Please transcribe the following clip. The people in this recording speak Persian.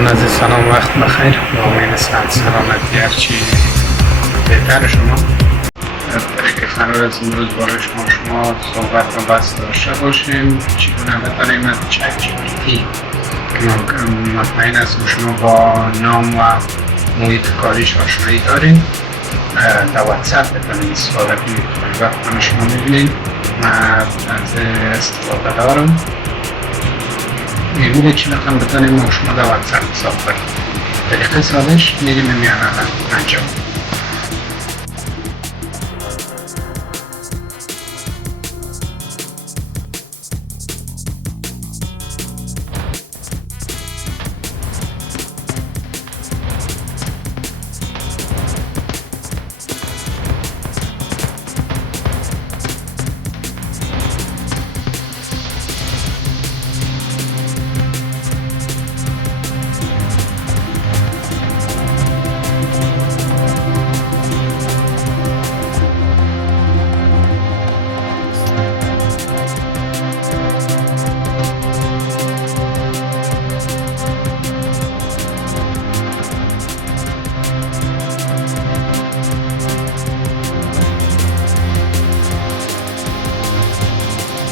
دوستان عزیز سلام، وقت بخیر. با امید صحت سلامتی هرچی بهتر شما. قرار است امروز برای شما صحبت و بحث داشته باشیم چگونه بتوانیم از چت جی پی تی مطمئن هستم شما با نام و محیط کاریش آشنایی داریم در واتساپ بتوانید استفاده کنید. وقتی شما میبینید من از استفاده دارم میبینید چی بخوام بتوانیم شما در واتساپ حساب کنید. طریقه سادش میریم میانه انجام.